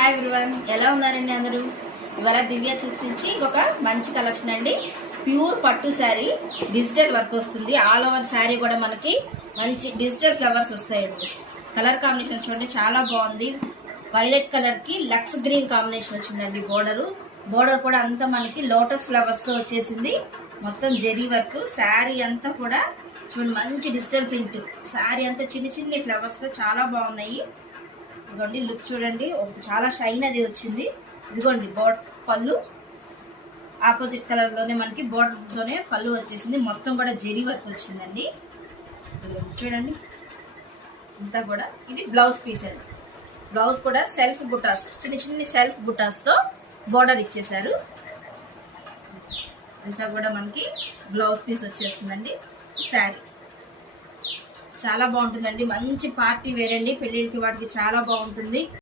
Hi everyone, ఎలా ఉన్నారండి అందరూ? ఇవాళ దివ్య సిల్క్స్ నుంచి ఒక మంచి కలెక్షన్ అండి. ప్యూర్ పట్టు శారీ, డిజిటల్ వర్క్ వస్తుంది. ఆల్ ఓవర్ శారీ కూడా మనకి మంచి డిజిటల్ ఫ్లవర్స్ వస్తాయండి. కలర్ కాంబినేషన్ చూడండి, చాలా బాగుంది. వైలెట్ కలర్ కి లక్స్ గ్రీన్ కాంబినేషన్ వచ్చిందండి. బోర్డర్ కూడా అంతా మనకి లోటస్ ఫ్లవర్స్ తో వచ్చేసింది. మొత్తం జెరీ వర్క్. శారీ అంతా కూడా చూడండి, మంచి డిజిటల్ ప్రింట్. శారీ అంతా చిన్ని చిన్ని ఫ్లవర్స్ తో చాలా బాగున్నాయి. ఇదిగోండి లుక్ చూడండి, చాలా షైన్ అది వచ్చింది. ఇదిగోండి పళ్ళు ఆపోజిట్ కలర్ లోనే మనకి బోర్డర్ తోనే పళ్ళు వచ్చేసింది. మొత్తం కూడా జెరీ వర్క్ వచ్చిందండి. చూడండి అంతా కూడా. ఇది బ్లౌజ్ పీస్ అండి. బ్లౌజ్ కూడా సెల్ఫ్ బుటాస్, చిన్న చిన్ని సెల్ఫ్ బుటాస్ తో బోర్డర్ ఇచ్చేసారు. అంతా కూడా మనకి బ్లౌజ్ పీస్ వచ్చేస్తుందండి. శారీ చాలా బాగుంటుందండి. మంచి పార్టీ వేర్ అండి. పెళ్ళిళ్ళకి వాటికి చాలా బాగుంటుంది.